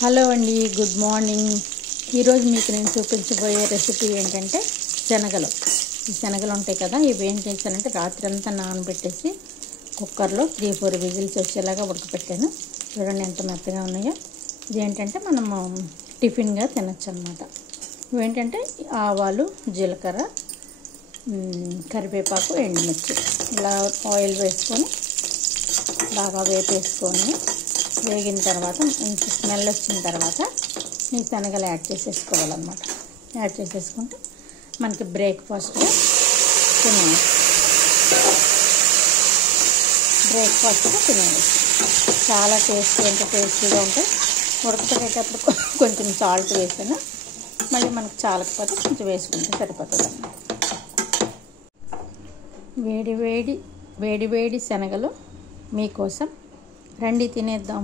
Hello అండి, good morning. ఈరోజు మీకు నేను చూపించబోయే రెసిపీ ఏంటంటే శనగలు. ఈ శనగలు ఉంటాయి కదా, ఇవి ఏం చేశానంటే రాత్రి అంతా నానబెట్టేసి కుక్కర్లో 3-4 విజిల్స్ వచ్చేలాగా ఉడకపెట్టాను. చూడండి ఎంత మెత్తగా ఉన్నాయో. ఇది ఏంటంటే మనము టిఫిన్గా తినచ్చు అనమాట. ఇవేంటంటే ఆవాలు, జీలకర్ర, కరివేపాకు, ఎండుమిర్చి ఇలా ఆయిల్ వేసుకొని బాగా వేపేసుకొని వేగిన తర్వాత మంచి స్మెల్ వచ్చిన తర్వాత ఈ శనగలు యాడ్ చేసేసుకోవాలన్నమాట. యాడ్ చేసేసుకుంటే మనకి బ్రేక్ఫాస్ట్గా తినేయచ్చు. చాలా టేస్టీగా ఉంటాయి. ఉడకపెట్టేటప్పుడు కొంచెం సాల్ట్ వేసాను, మళ్ళీ మనకు చాలకపోతే కొంచెం వేసుకుంటే సరిపోతుంది అన్నమాట. వేడి వేడి శనగలు మీకోసం, రండి తినేద్దాం.